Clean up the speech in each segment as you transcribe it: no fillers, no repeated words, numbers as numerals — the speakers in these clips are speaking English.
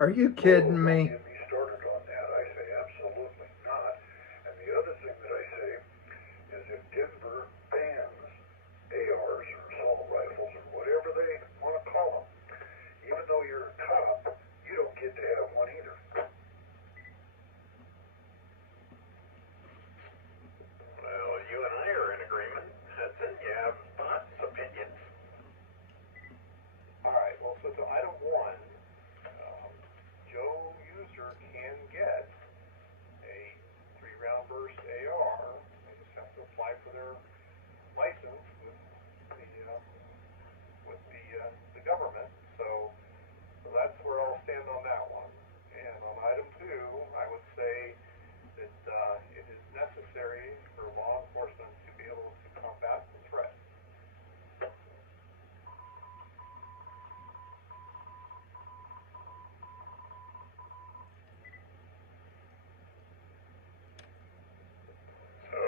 Are you kidding Don't me? get me started on that. I say absolutely not. And the other thing that I say is if Denver bans ARs or assault rifles or whatever they want to call them, even though you're a cop, you don't get to have one either. Well, you and I are in agreement. Hudson, you have thoughts, opinions? All right, well, so to item one, Joe user can get a 3-round burst AR. They just have to apply for their license with the government. So that's where I'll stand on that one. And on item two, I would say that it is necessary for law enforcement to be able to combat the threat. So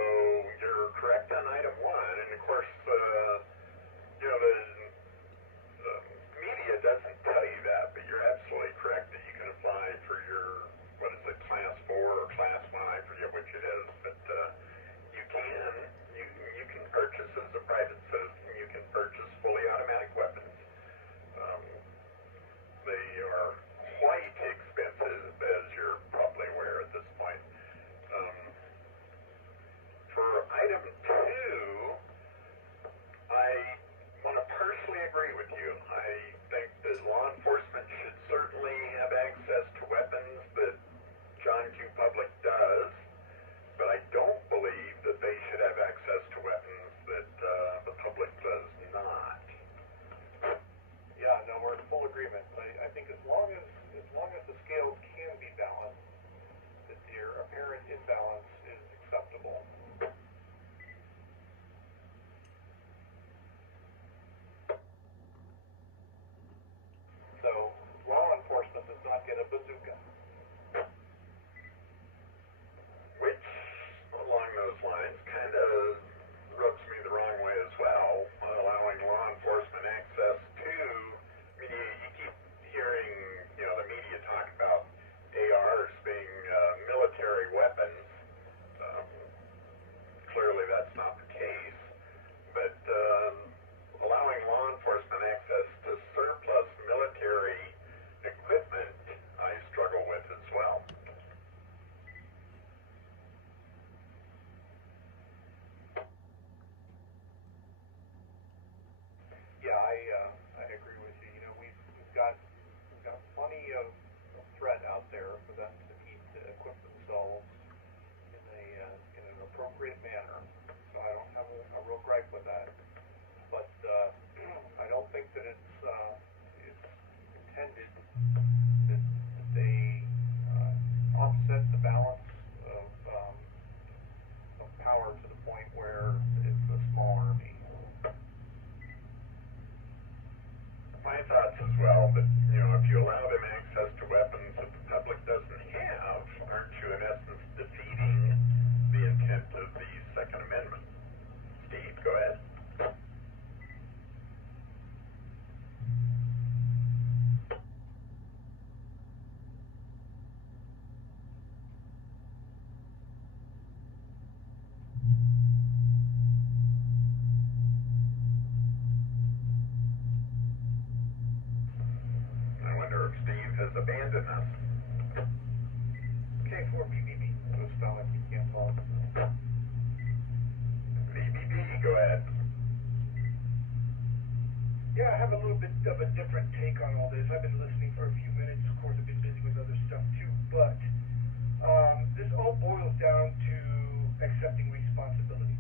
you're correct on item one, and of course, the media doesn't tell you that, but you're absolutely correct that you can apply for your, what is it, class 4 or class 5, I forget which it is, but you can, you can purchase as a private citizen, you can purchase fully automatic weapons. They are quite expensive, as you're probably aware at this point. For item two, I want to personally agree with you. I think that law enforcement should certainly have access to weapons that John Q. Public does, but I don't believe that they should have access to weapons that the public does not. Yeah, no, we're in full agreement. I think as long as the scales can be balanced, that their apparent imbalance is acceptable. So law enforcement does not get a bazooka. Which, along those lines, kind of rubs me the wrong way as well, allowing law enforcement access to, I mean, you keep hearing, the media talk about ARs being military weapons. Clearly that's not the case, but allowing law enforcement access to surplus military equipment, I struggle with as well. Yeah, I agree with you. We've got plenty of threat out there for them to need to equip themselves in an appropriate manner. So I don't have a real gripe with that. But I don't think that it's intended that they offset the balance of power to the point where it's a small army. My thoughts as well, but if you allow them access to weapons that the public doesn't have, aren't you in essence defeating the intent of the Second Amendment? Steve, go ahead. I wonder if Steve has abandoned us. K4 BBB. So it's not like you can't talk. VBB, go ahead. Yeah, I have a little bit of a different take on all this. I've been listening for a few minutes. Of course, I've been busy with other stuff too, but this all boils down to accepting responsibility.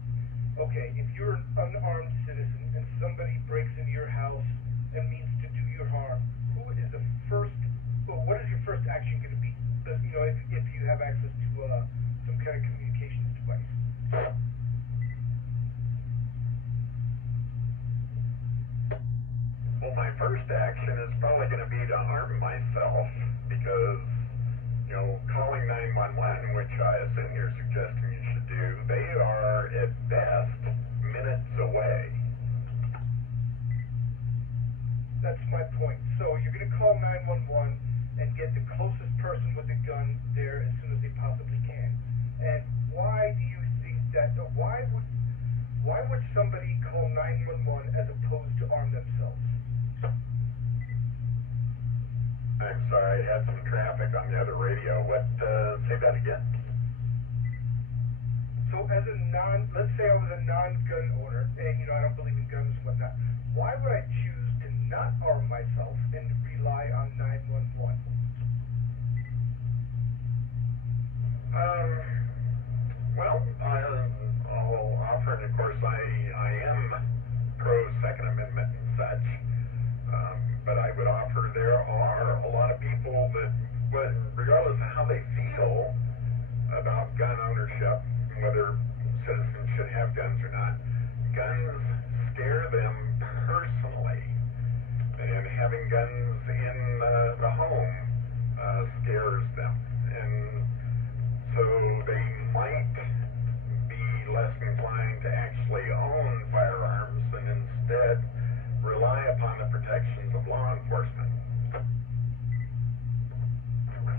Okay, if you're an unarmed citizen and somebody breaks into your house and means to do you harm, what is your first action going to be? If you have access to some kind of communications device. Well, my first action is probably going to be to arm myself because, calling 911, which I assume you're suggesting you should do, they are at best minutes away. That's my point. So you're going to call 911 and get the closest person with the gun there as soon as they possibly can. And why do you think that? Why would somebody call 911 as opposed to arm themselves? I'm sorry, I had some traffic on the other radio. Say that again? So as a let's say I was a non-gun owner, and I don't believe in guns and whatnot, why would I choose to not arm myself and rely on 911? Well, I'll offer, and of course I am pro-Second Amendment and such, but I would offer there are a lot of people that, regardless of how they feel about gun ownership, whether citizens should have guns or not, guns scare them personally, and having guns in the home scares them, and so they might be less inclined to actually own firearms and instead rely upon the protections of law enforcement.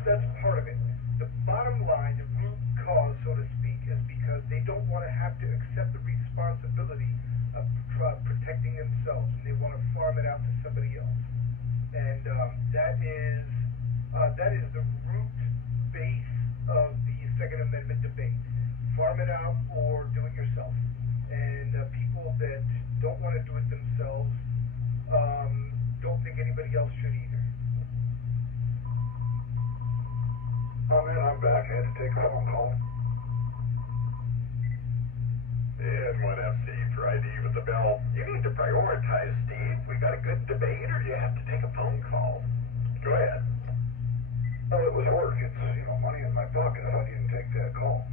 That's part of it. The bottom line, the root cause, so to speak, is because they don't want to have to accept the responsibility of protecting themselves, and they want to farm it out to somebody else. And that is the root base of the Second Amendment debate. Farm it out or do it yourself. And people that don't want to do it themselves don't think anybody else should either. Oh man, I'm back. I had to take a phone call. And one FC for ID with the bell. You need to prioritize, Steve. We got a good debate, or you have to take a phone call. Go ahead. Oh, it was work. It's, money in my pocket if I didn't take that call.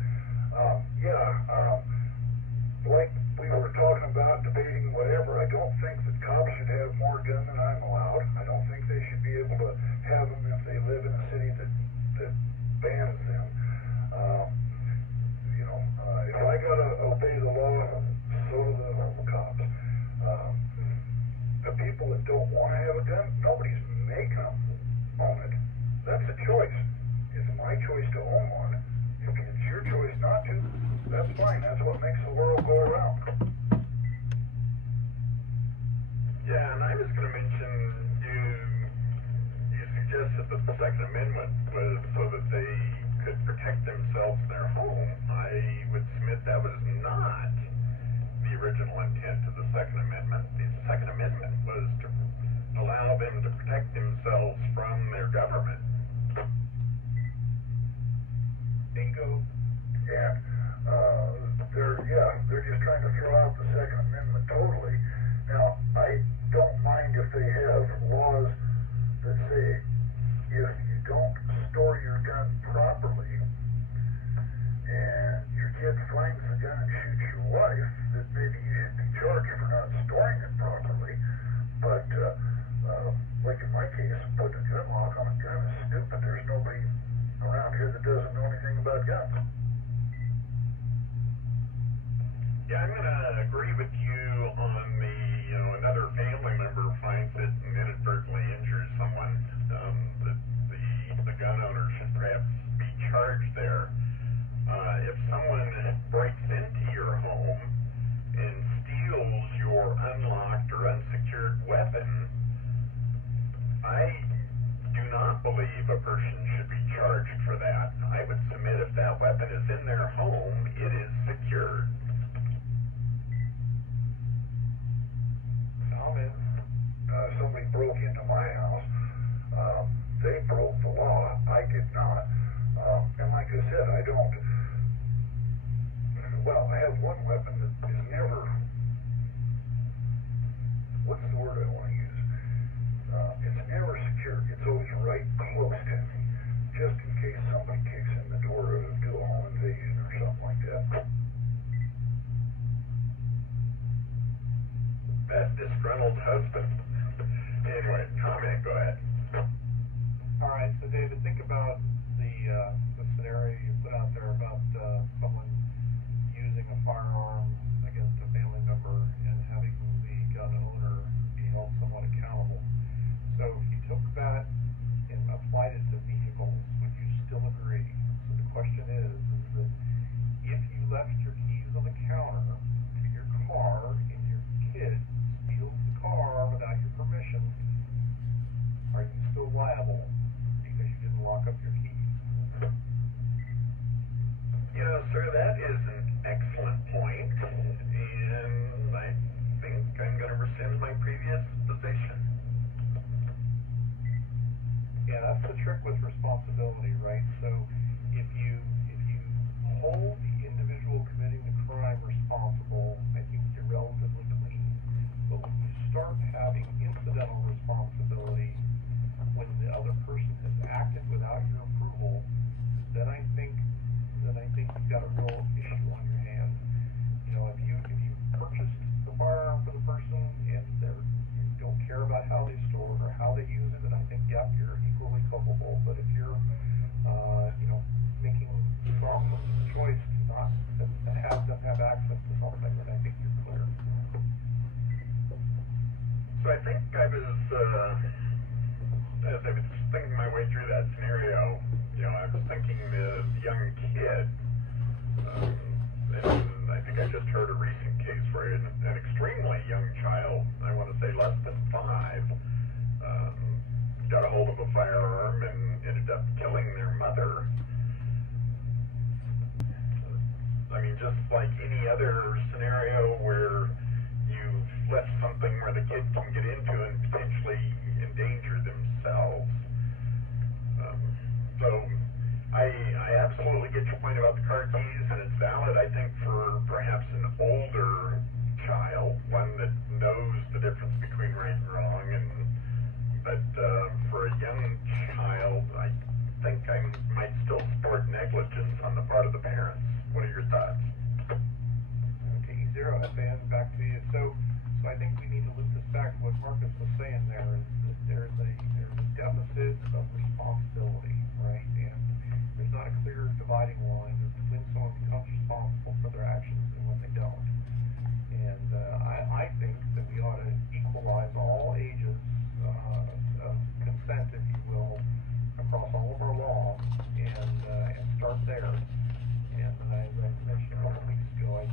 Like we were talking about, debating whatever, I don't think that cops should have more gun than I'm allowed. I don't think they should be able to have them if they live in a city that bans them. If I gotta obey the law, so do the cops. The people that don't want to have a gun, nobody's making them own it. That's a choice. It's my choice to own one. If it's your choice not to, that's fine. That's what makes the world go around. Yeah, and I was going to mention, you suggested that the Second Amendment was so that they could protect themselves in their home. I would submit that was not the original intent of the Second Amendment. The Second Amendment was to allow them to protect themselves from their government. Bingo. And they're just trying to throw out the Second Amendment totally. Now, I don't mind if they have laws that say if you don't store your gun properly and your kid finds the gun and shoots your wife, that maybe you should be charged for not storing it properly. But like in my case, putting a gun lock on a gun is stupid. There's nobody around here that doesn't know anything about guns. Yeah, I'm going to agree with you on the, another family member finds it and inadvertently injures someone, that the gun owner should perhaps be charged there. If someone breaks into your home and steals your unlocked or unsecured weapon, I do not believe a person should be charged for that. I would submit if that weapon is in their home, it is secured. Somebody broke into my house. They broke the law. I did not. And like I said, I don't. Well, I have one weapon that is never. What's the word I want to use? It's never secure. It's always right close to me, just in case somebody kicks in the door to do a home invasion or something like that. That disgruntled husband. Anyway, comment, go ahead. All right, so David, think about the scenario you put out there about someone using a firearm against a family member and having the gun owner be held somewhat accountable. So if you took that and applied it to responsibility, right? So if you hold the individual committing the crime responsible, I think you're relatively clean. But when you start having incidental responsibility, when the other person has acted without your approval, then I think you've got a real issue on your hands. You know, if you purchased the firearm for the person and you don't care about how they store it or how they use it, then I think, yep, you're equally culpable. But if you're making the wrong choice to not to have them have access to something, then I think you're clear. So I think I was, as I was thinking my way through that scenario, I was thinking the young kid, and I think I just heard a recent case where an extremely young child, I want to say less than 5, got a hold of a firearm and ended up killing their mother. I mean, just like any other scenario where you've left something where the kid can get into and potentially endanger themselves. So I absolutely get your point about the car keys, and it's valid, I think, for perhaps an older child, one that knows the difference between right and wrong, but for a young child, I think I might still support negligence on the part of the parents. What are your thoughts? Okay, Zero, FAN, back to you. So I think we need to loop this back to what Marcus was saying there, is that there's a deficit of responsibility, right? And there's not a clear dividing line as to when someone becomes responsible for their actions and when they don't. And I think that we ought to equalize all ages of consent, if you will, across all of our laws, and start there. And as I mentioned a couple weeks ago, I